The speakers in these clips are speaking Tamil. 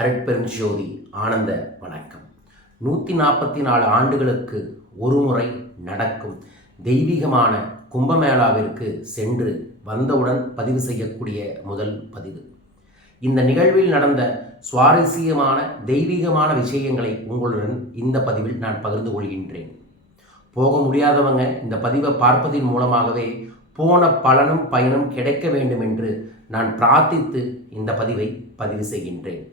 அருட்பெருஞ்சோதி ஆனந்த வணக்கம். நூற்றி நாற்பத்தி நாலு ஆண்டுகளுக்கு ஒரு முறை நடக்கும் தெய்வீகமான கும்பமேளாவிற்கு சென்று வந்தவுடன் பதிவு செய்யக்கூடிய முதல் பதிவு. இந்த நிகழ்வில் நடந்த சுவாரஸ்யமான தெய்வீகமான விஷயங்களை உங்களுடன் இந்த பதிவில் நான் பகிர்ந்து கொள்கின்றேன். போக முடியாதவங்க இந்த பதிவை பார்ப்பதின் மூலமாகவே போன பலனும் பயனும் கிடைக்க வேண்டும் என்று நான் பிரார்த்தித்து இந்த பதிவை பதிவு செய்கின்றேன்.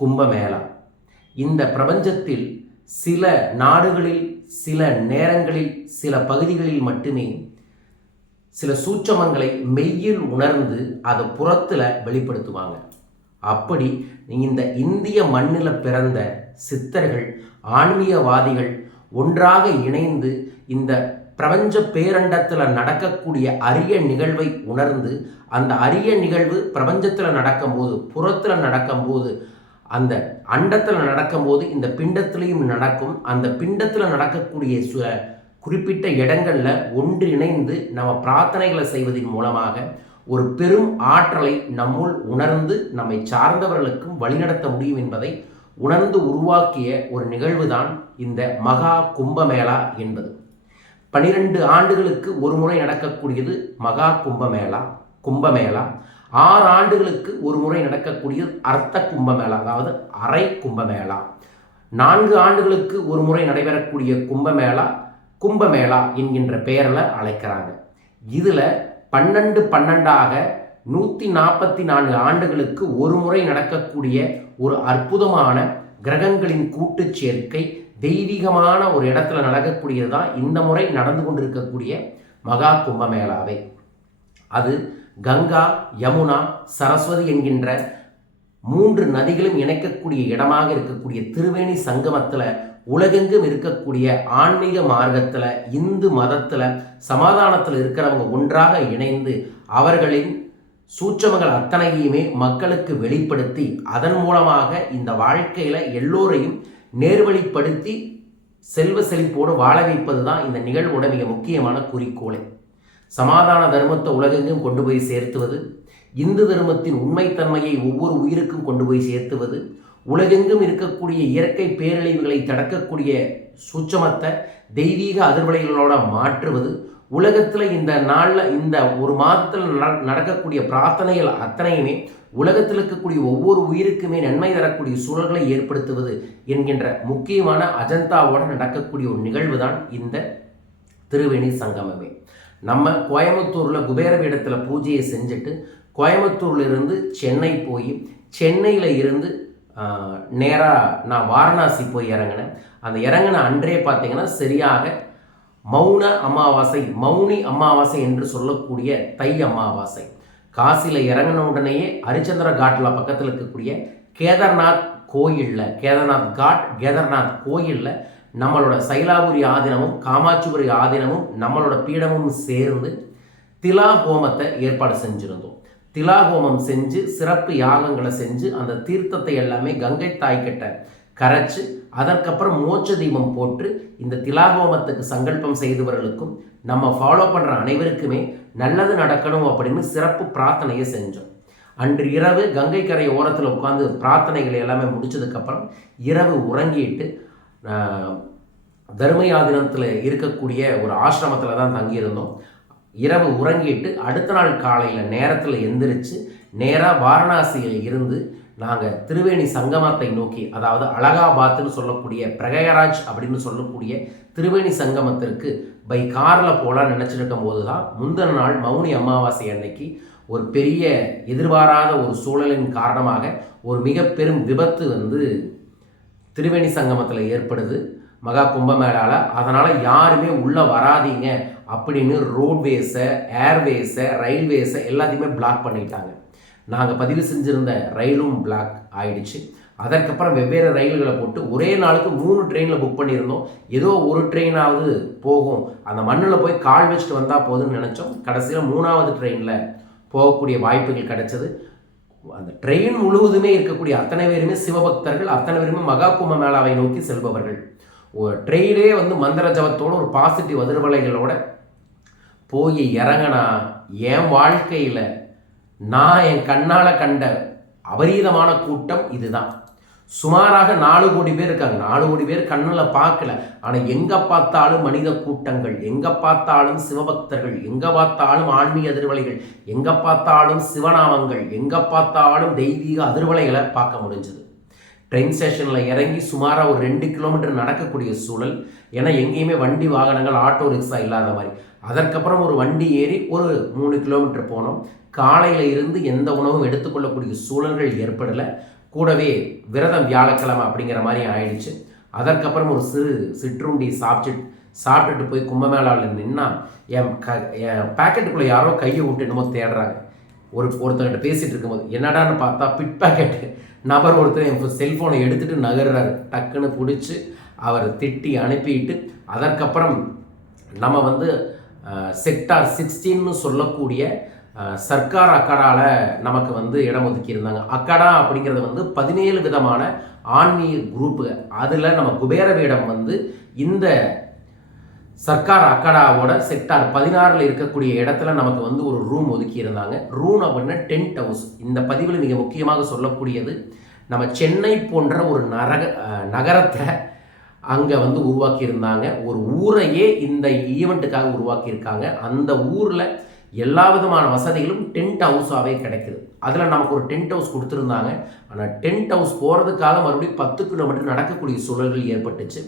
கும்பமேளா. இந்த பிரபஞ்சத்தில் சில நாடுகளில் சில நேரங்களில் சில பகுதிகளில் மட்டுமே சில சூட்சமங்களை மெய்யில் உணர்ந்து அதை புறத்தில் வெளிப்படுத்துவாங்க. அப்படி இந்த இந்திய மண்ணில் பிறந்த சித்தர்கள் ஆன்மீகவாதிகள் ஒன்றாக இணைந்து இந்த பிரபஞ்ச பேரண்டத்தில் நடக்கக்கூடிய அரிய நிகழ்வை உணர்ந்து அந்த அரிய நிகழ்வு பிரபஞ்சத்தில் நடக்கும்போது புறத்தில் நடக்கும்போது அந்த அண்டத்தில் நடக்கும்போது இந்த பிண்டத்திலையும் நடக்கும். அந்த பிண்டத்தில் நடக்கக்கூடிய சு குறிப்பிட்ட இடங்களில் ஒன்றிணைந்து நம்ம பிரார்த்தனைகளை செய்வதன் மூலமாக ஒரு பெரும் ஆற்றலை நம்முள் உணர்ந்து நம்மை சார்ந்தவர்களுக்கும் வழிநடத்த முடியும் என்பதை உணர்ந்து உருவாக்கிய ஒரு நிகழ்வுதான் இந்த மகா கும்பமேளா என்பது. பனிரெண்டு ஆண்டுகளுக்கு ஒரு முறை நடக்கக்கூடியது மகா கும்பமேளா கும்பமேளா. ஆறு ஆண்டுகளுக்கு ஒரு முறை நடக்கக்கூடிய அர்த்த கும்பமேளா அதாவது அரை கும்பமேளா. நான்கு ஆண்டுகளுக்கு ஒரு முறை நடைபெறக்கூடிய கும்பமேளா கும்பமேளா என்கின்ற பெயரில் அழைக்கிறாங்க. இதில் பன்னெண்டு பன்னெண்டாக நூற்றி நாற்பத்தி நான்கு ஆண்டுகளுக்கு ஒரு முறை நடக்கக்கூடிய ஒரு அற்புதமான கிரகங்களின் கூட்டு சேர்க்கை தெய்வீகமான ஒரு இடத்துல நடக்கக்கூடியது தான் இந்த முறை நடந்து கொண்டிருக்கக்கூடிய மகா கும்பமேளாவே. அது கங்கா யமுனா சரஸ்வதி என்கின்ற மூன்று நதிகளும் இணைக்கக்கூடிய இடமாக இருக்கக்கூடிய திருவேணி சங்கமத்தில் உலகெங்கும் இருக்கக்கூடிய ஆன்மீக மார்க்கத்தில் இந்து மதத்தில் சமாதானத்தில் இருக்கிறவங்க ஒன்றாக இணைந்து அவர்களின் சூட்சமங்கள் அத்தனையுமே மக்களுக்கு வெளிப்படுத்தி அதன் மூலமாக இந்த வாழ்க்கையில் எல்லோரையும் நேர்வழிப்படுத்தி செல்வ செழிப்போடு வாழ வைப்பது தான் இந்த நிகழ்வோட மிக முக்கியமான குறிக்கோளை. சமாதான தர்மத்தை உலகெங்கும் கொண்டு போய் சேர்த்துவது இந்து தர்மத்தின் உண்மைத்தன்மையை ஒவ்வொரு உயிருக்கும் கொண்டு போய் சேர்த்துவது உலகெங்கும் இருக்கக்கூடிய இயற்கை பேரழிவுகளை தடுக்கக்கூடிய சூட்சமத்தை தெய்வீக அதிர்வலைகளோட மாற்றுவது உலகத்தில் இந்த நாளில் இந்த ஒரு மாதத்தில் நடக்கக்கூடிய பிரார்த்தனைகள் அத்தனையுமே உலகத்தில் இருக்கக்கூடிய ஒவ்வொரு உயிருக்குமே நன்மை தரக்கூடிய சூழல்களை ஏற்படுத்துவது என்கின்ற முக்கியமான அஜந்தாவோடு நடக்கக்கூடிய ஒரு நிகழ்வு தான் இந்த திருவேணி சங்கமமே. நம்ம கோயம்புத்தூரில் குபேர பீடத்தில் பூஜையை செஞ்சுட்டு கோயம்புத்தூர்ல இருந்து சென்னை போய் சென்னையில் இருந்து நேராக நான் வாரணாசி போய் இறங்கினேன். அந்த இறங்கின அன்றே பார்த்தீங்கன்னா சரியாக மௌன அமாவாசை மௌனி அமாவாசை என்று சொல்லக்கூடிய தை அமாவாசை. காசியில் இறங்கின உடனேயே ஹரிச்சந்திர காட்டில் பக்கத்தில் இருக்கக்கூடிய கேதார்நாத் கோயிலில் கேதார்நாத் காட் கேதார்நாத் கோயிலில் நம்மளோட சைலாபுரி ஆதீனமும் காமாட்சிபுரி ஆதீனமும் நம்மளோட பீடமும் சேர்ந்து திலா ஹோமத்தை ஏற்பாடு செஞ்சுருந்தோம். திலா ஹோமம் செஞ்சு சிறப்பு யாகங்களை செஞ்சு அந்த தீர்த்தத்தை எல்லாமே கங்கை தாய்கிட்ட கரைச்சு அதற்கப்புறம் மோட்ச தீபம் போட்டு இந்த திலாகோமத்துக்கு சங்கல்பம் செய்தவர்களுக்கும் நம்ம ஃபாலோ பண்ணுற அனைவருக்குமே நல்லது நடக்கணும் அப்படின்னு சிறப்பு பிரார்த்தனையை செஞ்சோம். அன்று இரவு கங்கை கரை ஓரத்தில் உட்காந்து பிரார்த்தனைகளை எல்லாமே முடிச்சதுக்கப்புறம் இரவு உறங்கிட்டு தர்மயாதினத்தில் இருக்கக்கூடிய ஒரு ஆசிரமத்தில் தான் தங்கியிருந்தோம். இரவு உறங்கிட்டு அடுத்த நாள் காலையில் நேரத்தில் எந்திரிச்சு நேராக வாரணாசியில் இருந்து நாங்கள் திருவேணி சங்கமத்தை நோக்கி அதாவது அலகாபாத்னு சொல்லக்கூடிய பிரகயராஜ் அப்படின்னு சொல்லக்கூடிய திருவேணி சங்கமத்திற்கு பை காரில் போகலான்னு நினச்சிருக்கும் போது தான் முந்தின நாள் மௌனி அமாவாசை அன்னைக்கு ஒரு பெரிய எதிர்பாராத ஒரு சூழலின் காரணமாக ஒரு மிக பெரும் விபத்து வந்து திருவேணி சங்கமத்தில் ஏற்படுது. மகா கும்பமேளால. அதனால் யாருமே உள்ளே வராதீங்க அப்படின்னு ரோட்வேஸை ஏர்வேஸை ரயில்வேஸை எல்லாத்தையுமே பிளாக் பண்ணிட்டாங்க. நாங்கள் பதிவு செஞ்சுருந்த ரயிலும் பிளாக் ஆயிடுச்சு. அதற்கப்புறம் வெவ்வேறு ரயில்களை போட்டு ஒரே நாளுக்கு மூணு ட்ரெயினில் புக் பண்ணியிருந்தோம். ஏதோ ஒரு ட்ரெயினாவது போகும். அந்த மண்ணில் போய் கால் வச்சுட்டு வந்தால் போதும்னு நினச்சோம். கடைசியில் மூணாவது ட்ரெயினில் போகக்கூடிய வாய்ப்புகள் கிடைச்சது. அந்த ட்ரெயின் முழுவதுமே இருக்கக்கூடிய அத்தனை பேருமே சிவபக்தர்கள் அத்தனை பேருமே மகா கும்ப மேளாவை நோக்கி செல்பவர்கள். ஒரு ட்ரெயினே வந்து மந்திர ஜபத்தோட ஒரு பாசிட்டிவ் அதிர்வலைகளோட போய் இறங்கினா என் வாழ்க்கையில் நான் என் கண்ணால் கண்ட அபரீதமான கூட்டம் இதுதான். சுமாராக நாலு கோடி பேர் இருக்காங்க. நாலு கோடி பேர் கண்ணில் பார்க்கல. ஆனால் எங்கே பார்த்தாலும் மனித கூட்டங்கள் எங்கே பார்த்தாலும் சிவபக்தர்கள் எங்கே பார்த்தாலும் ஆன்மீக அதிர்வலைகள் எங்கே பார்த்தாலும் சிவநாமங்கள் எங்கே பார்த்தாலும் தெய்வீக அதிர்வலைகளை பார்க்க முடிஞ்சது. ட்ரெயின் ஸ்டேஷனில் இறங்கி சுமாராக ஒரு ரெண்டு கிலோமீட்டர் நடக்கக்கூடிய சூழல். ஏன்னா எங்கேயுமே வண்டி வாகனங்கள் ஆட்டோ ரிக்ஷா இல்லாத மாதிரி. அதற்கப்புறம் ஒரு வண்டி ஏறி ஒரு மூணு கிலோமீட்டர் போனோம். காலையில் இருந்து எந்த உணவும் எடுத்துக்கொள்ளக்கூடிய சூழல்கள் ஏற்படலை. கூடவே விரதம் வியாழக்கிழமை அப்படிங்கிற மாதிரி ஆயிடுச்சு. அதற்கப்புறம் ஒரு சிறு சிற்றுண்டி சாப்பிட்டு சாப்பிட்டுட்டு போய் கும்பமேளாவில் நின்னா என் க என் பேக்கெட்டுக்குள்ளே யாரோ கையை விட்டு என்னமோ தேடுறாங்க. ஒரு ஒருத்தர்கிட்ட பேசிகிட்டு இருக்கும்போது என்னடான்னு பார்த்தா பிட் பேக்கெட்டு. நபர் ஒருத்தர் என் செல்ஃபோனை எடுத்துகிட்டு நகர்றாரு. டக்குன்னு பிடிச்சி அவர் திட்டி அனுப்பிட்டு அதற்கப்புறம் நம்ம வந்து செக்டார் சிக்ஸ்டீன்னு சொல்லக்கூடிய சர்க்கார் அக்கடாவில் நமக்கு வந்து இடம் ஒதுக்கியிருந்தாங்க. அக்காடா அப்படிங்கிறது வந்து பதினேழு விதமான ஆன்மீக குரூப்பு. அதில் நம்ம குபேர வேடம் வந்து இந்த சர்க்கார் அக்கடாவோட செக்டார் பதினாறில் இருக்கக்கூடிய இடத்துல நமக்கு வந்து ஒரு ரூம் ஒதுக்கி இருந்தாங்க ரூம் அப்படின்னா டென்ட் ஹவுஸ். இந்த பதிவில் மிக முக்கியமாக சொல்லக்கூடியது நம்ம சென்னை போன்ற ஒரு நரக நகரத்தை அங்கே வந்து உருவாக்கியிருந்தாங்க. ஒரு ஊரையே இந்த ஈவெண்ட்டுக்காக உருவாக்கியிருக்காங்க. அந்த ஊரில் எல்லா விதமான வசதிகளும் டென்ட் ஹவுஸாகவே கிடைக்குது. அதில் நமக்கு ஒரு டென்ட் ஹவுஸ் கொடுத்துருந்தாங்க. ஆனால் டென்ட் ஹவுஸ் போகிறதுக்காக மறுபடியும் பத்து கிலோமீட்டர் நடக்கக்கூடிய சூழல்கள் ஏற்பட்டுச்சு.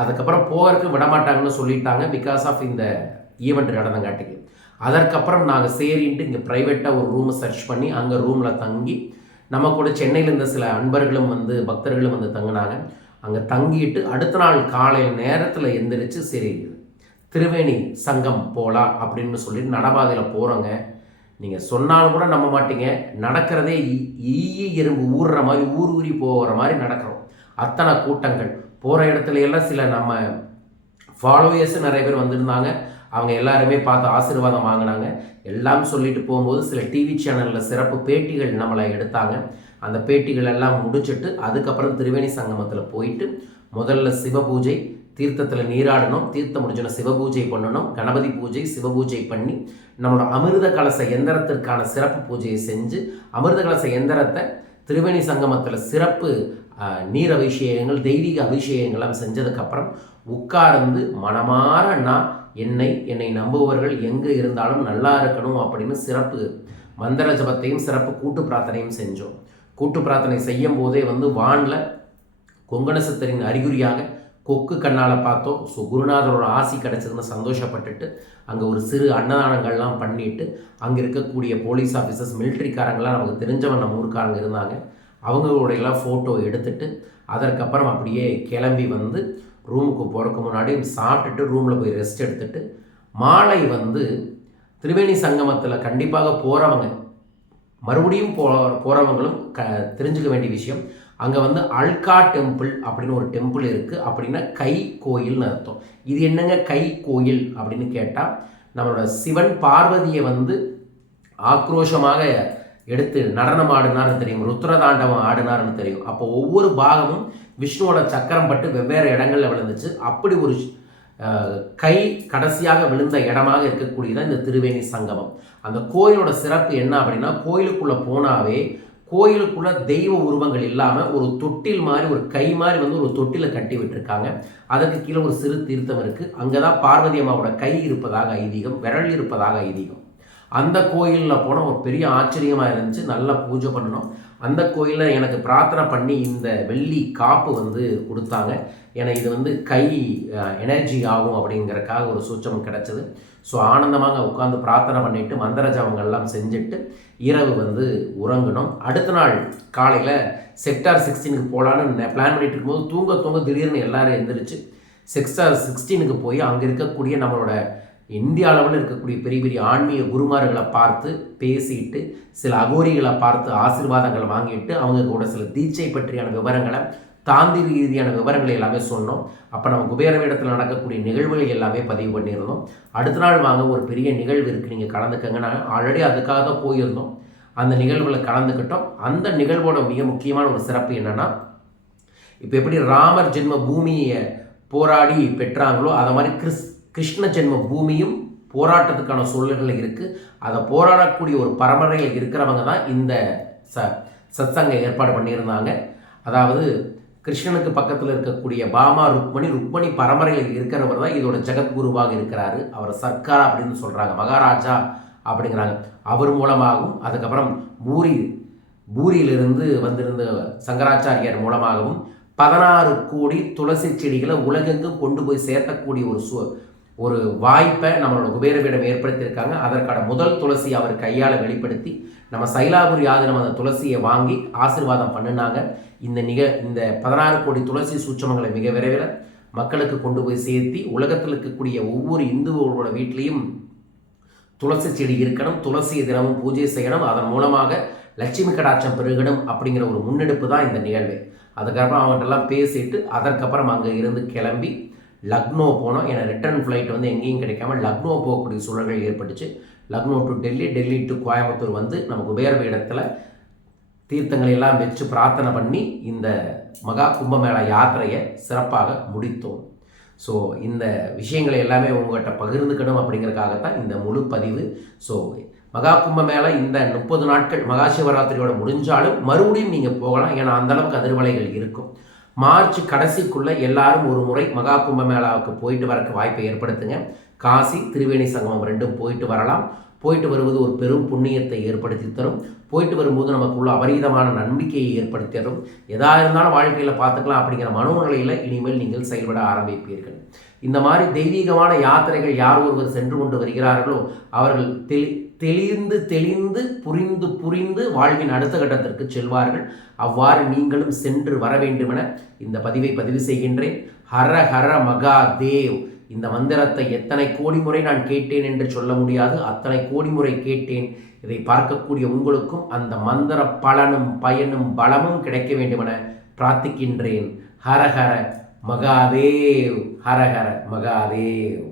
அதுக்கப்புறம் போகிறதுக்கு விடமாட்டாங்கன்னு சொல்லிட்டாங்க பிகாஸ் ஆஃப் இந்த ஈவெண்ட் நடந்தங்காட்டிக்கு அதற்கப்புறம் நாங்கள் சரின்ட்டு இங்கே ப்ரைவேட்டாக ஒரு ரூமை சர்ச் பண்ணி அங்கே ரூமில் தங்கி நம்ம கூட சென்னையில் இருந்த சில அன்பர்களும் வந்து பக்தர்களும் வந்து தங்கினாங்க. அங்கே தங்கிட்டு அடுத்த நாள் காலையில் நேரத்தில் எந்திரிச்சு சரி திருவேணி சங்கம் போகலாம் அப்படின்னு சொல்லி நடபாதையில் போகிறோங்க நீங்கள் சொன்னாலும் கூட நம்ப மாட்டீங்க. நடக்கிறதே ஈய எறும்பு ஊறுற மாதிரி ஊர் ஊறி போகிற மாதிரி நடக்கிறோம். அத்தனை கூட்டங்கள். போகிற இடத்துல எல்லாம் சில நம்ம ஃபாலோயர்ஸ் நிறைய பேர் வந்திருந்தாங்க. அவங்க எல்லாருமே பார்த்து ஆசீர்வாதம் வாங்கினாங்க. எல்லாம் சொல்லிட்டு போகும்போது சில டிவி சேனலில் சிறப்பு பேட்டிகள் நம்மளை எடுத்தாங்க. அந்த பேட்டிகள் எல்லாம் முடிச்சுட்டு அதுக்கப்புறம் திரிவேணி சங்கமத்தில் போயிட்டு முதல்ல சிவ பூஜை தீர்த்தத்தில் நீராடணும் தீர்த்தம் முடிஞ்சோன்னா சிவபூஜை பண்ணணும் கணபதி பூஜை சிவபூஜை பண்ணி நம்மளோட அமிர்த கலச எந்திரத்திற்கான சிறப்பு பூஜையை செஞ்சு அமிர்த கலச எந்திரத்தை திருவேணி சங்கமத்தில் சிறப்பு நீர் அபிஷேகங்கள் தெய்வீக அபிஷேகங்கள்லாம் செஞ்சதுக்கப்புறம் உட்கார்ந்து மனமாற நான் என்னை என்னை நம்புபவர்கள் எங்கே இருந்தாலும் நல்லா இருக்கணும் அப்படின்னு சிறப்பு மந்திர ஜபத்தையும் சிறப்பு கூட்டு பிரார்த்தனையும் செஞ்சோம். கூட்டு பிரார்த்தனை செய்யும் போதே வந்து வானில் கொங்கணசத்தரின் அறிகுறியாக கொக்கு கண்ணால் பார்த்தோம். ஸோ குருநாதரோட ஆசி கிடச்சதுன்னு சந்தோஷப்பட்டுட்டு அங்கே ஒரு சிறு அன்னதானங்கள்லாம் பண்ணிவிட்டு அங்கே இருக்கக்கூடிய போலீஸ் ஆஃபீஸர்ஸ் மிலிட்ரிக்காரங்களாம் நமக்கு தெரிஞ்சவன் நம்ம ஊருக்காரங்க இருந்தாங்க. அவங்களோடையெல்லாம் ஃபோட்டோ எடுத்துட்டு அதற்கப்புறம் அப்படியே கிளம்பி வந்து ரூமுக்கு போகிறக்கு முன்னாடி சாப்பிட்டுட்டு ரூமில் போய் ரெஸ்ட் எடுத்துட்டு மாலை வந்து திரிவேணி சங்கமத்தில் கண்டிப்பாக போகிறவங்க மறுபடியும் போ போகிறவங்களும் க தெரிஞ்சுக்க வேண்டிய விஷயம். அங்கே வந்து அல்கா டெம்பிள் அப்படின்னு ஒரு டெம்பிள் இருக்குது அப்படின்னா கை கோயில்னு அர்த்தம். இது என்னங்க? கை கோயில் அப்படின்னு கேட்டால் நம்மளோட சிவன் பார்வதியை வந்து ஆக்ரோஷமாக எடுத்து நடனம் ஆடினார்னு தெரியும். ருத்ரதாண்டவம் ஆடினார்னு தெரியும். அப்போ ஒவ்வொரு பாகமும் விஷ்ணுவோட சக்கரம் பட்டு வெவ்வேறு இடங்களில் விழுந்துச்சு. அப்படி ஒரு கை கடைசியாக விழுந்த இடமாக இருக்கக்கூடியதான் இந்த திருவேணி சங்கமம். அந்த கோயிலோட சிறப்பு என்ன அப்படின்னா கோயிலுக்குள்ளே போனாவே கோயிலுக்குள்ள தெய்வ உருவங்கள் இல்லாமல் ஒரு தொட்டில் மாதிரி ஒரு கை மாதிரி வந்து ஒரு தொட்டில கட்டி விட்டுருக்காங்க. அதற்கு கீழே ஒரு சிறு தீர்த்தம் இருக்குது அங்கே தான் பார்வதி அம்மாவோட கை இருப்பதாக ஐதீகம் விரல் இருப்பதாக ஐதீகம். அந்த கோயிலில் போனால் ஒரு பெரிய ஆச்சரியமாக இருந்துச்சு. நல்லா பூஜை பண்ணணும். அந்த கோயிலில் எனக்கு பிரார்த்தனை பண்ணி இந்த வெள்ளி காப்பு வந்து கொடுத்தாங்க. ஏன்னா இது வந்து கை எனர்ஜி ஆகும் அப்படிங்கிறக்காக ஒரு சூச்சம் கிடச்சிது. ஸோ ஆனந்தமாக உட்காந்து பிரார்த்தனை பண்ணிவிட்டு மந்திர ஜபங்கள்லாம் செஞ்சுட்டு இரவு வந்து உறங்கணும் அடுத்த நாள் காலையில் செக்டார் சிக்ஸ்டீனுக்கு போகலான்னு பிளான் பண்ணிட்டு இருக்கும்போது தூங்க தூங்க திடீர்னு எல்லோரும் எழுந்திரிச்சு செக்டார் சிக்ஸ்டீனுக்கு போய் அங்கே இருக்கக்கூடிய நம்மளோட இந்திய அளவில் இருக்கக்கூடிய பெரிய பெரிய ஆன்மீக குருமார்களை பார்த்து பேசிட்டு சில அகோரிகளை பார்த்து ஆசீர்வாதங்களை வாங்கிட்டு அவங்க கூட சில தீட்சை பற்றியான விவரங்களை தாந்தி ரீதியான விவரங்களை எல்லாமே சொன்னோம். அப்போ நம்ம குபேரம் வேடத்தில் நடக்கக்கூடிய நிகழ்வுகள் எல்லாமே பதிவு பண்ணியிருந்தோம். அடுத்த நாள் வாங்க ஒரு பெரிய நிகழ்வு இருக்குது நீங்கள் கலந்துக்கங்க. நாங்கள் ஆல்ரெடி அதுக்காக தான் போயிருந்தோம். அந்த நிகழ்வில் கலந்துக்கிட்டோம். அந்த நிகழ்வோட மிக முக்கியமான ஒரு சிறப்பு என்னென்னா இப்போ எப்படி ராமர் ஜென்ம பூமியை போராடி பெற்றாங்களோ அதை மாதிரி கிறிஸ் கிருஷ்ண ஜென்ம பூமியும் போராட்டத்துக்கான சூழல்கள் இருக்குது அதை போராடக்கூடிய ஒரு பரம்பரையில் இருக்கிறவங்க தான் இந்த ச சத்சங்க ஏற்பாடு பண்ணியிருந்தாங்க. அதாவது கிருஷ்ணனுக்கு பக்கத்தில் இருக்கக்கூடிய பாமா ருக்மணி ருக்மணி பரம்பரையில் இருக்கிறவர் தான் இதோட ஜெகத்குருவாக இருக்கிறாரு. அவர் சர்க்கார் அப்படின்னு சொல்கிறாங்க மகாராஜா அப்படிங்கிறாங்க. அவர் மூலமாகவும் அதுக்கப்புறம் பூரி பூரியிலிருந்து வந்திருந்த சங்கராச்சாரியார் மூலமாகவும் பதினாறு கோடி துளசி செடிகளை உலகெங்கும் கொண்டு போய் சேர்த்தக்கூடிய ஒரு சு ஒரு வாய்ப்பை நம்மளோட குபேரவிடம் ஏற்படுத்தியிருக்காங்க. அதற்கான முதல் துளசி அவர் கையால் வெளிப்படுத்தி நம்ம சைலாபுரி ஆதினம் அந்த துளசியை வாங்கி ஆசீர்வாதம் பண்ணினாங்க. இந்த நிக இந்த பதினாறு கோடி துளசி சூட்சமங்களை மிக விரைவில் மக்களுக்கு கொண்டு போய் சேர்த்தி உலகத்தில் இருக்கக்கூடிய ஒவ்வொரு இந்துவோட வீட்லேயும் துளசி செடி இருக்கணும் துளசியை தினமும் பூஜை செய்யணும் அதன் மூலமாக லட்சுமி கடாட்சம் பெருகணும் அப்படிங்கிற ஒரு முன்னெடுப்பு தான் இந்த நிகழ்வு. அதுக்கப்புறம் அவங்கள்ட்டெல்லாம் பேசிட்டு அதற்கப்புறம் அங்கே இருந்து கிளம்பி லக்னோ போனோம். ஏன்னா ரிட்டர்ன் ஃப்ளைட் வந்து எங்கேயும் கிடைக்காம லக்னோ போகக்கூடிய சூழல்கள் ஏற்பட்டுச்சு. லக்னோ டு டெல்லி டெல்லி டு கோயம்புத்தூர் வந்து நமக்கு உபயோக இடத்துல தீர்த்தங்களை எல்லாம் வச்சு பிரார்த்தனை பண்ணி இந்த மகா கும்பமேளா யாத்திரையை சிறப்பாக முடித்தோம். ஸோ இந்த விஷயங்களை எல்லாமே உங்கள்கிட்ட பகிர்ந்துக்கணும் அப்படிங்கிறதுக்காகத்தான் இந்த முழு பதிவு. ஸோ மகா கும்பமேளா இந்த முப்பது நாட்கள் மகா சிவராத்திரியோட முடிஞ்சாலும் மறுபடியும் நீங்கள் போகலாம். ஏன்னா அந்தளவுக்கு அதிர்வலைகள் இருக்கும். மார்ச் கடைசிக்குள்ளே எல்லாரும் ஒரு முறை மகா கும்பமேளாவுக்கு போயிட்டு வரக்கு வாய்ப்பை ஏற்படுத்துங்க. காசி திரிவேணி சங்கமம் ரெண்டும் போயிட்டு வரலாம். போயிட்டு வருவது ஒரு பெரும் புண்ணியத்தை ஏற்படுத்தி தரும். போயிட்டு வரும்போது நமக்குள்ள அபரீதமான நம்பிக்கையை ஏற்படுத்தி தரும். எதா இருந்தாலும் வாழ்க்கையில் பார்த்துக்கலாம் அப்படிங்கிற மனோநிலையில் இனிமேல் நீங்கள் செயல்பட ஆரம்பிப்பீர்கள். இந்த மாதிரி தெய்வீகமான யாத்திரைகள் யார் ஒருவர் சென்று கொண்டு வருகிறார்களோ அவர்கள் தெளி தெளிந்து தெளிந்து புரிந்து புரிந்து வாழ்வின் அடுத்த கட்டத்திற்கு செல்வார்கள். அவ்வாறு நீங்களும் சென்று வர வேண்டுமென இந்த பதிவை பதிவு செய்கின்றேன். ஹர ஹர மகா தேவ் இந்த மந்திரத்தை எத்தனை கோடி முறை நான் கேட்டேன் என்று சொல்ல முடியாது. அத்தனை கோடி முறை கேட்டேன். இதை பார்க்கக்கூடிய உங்களுக்கும் அந்த மந்திர பலனும் பயனும் பலமும் கிடைக்க வேண்டுமென பிரார்த்திக்கின்றேன். ஹரஹர மகாதேவ். ஹரஹர மகாதேவ்.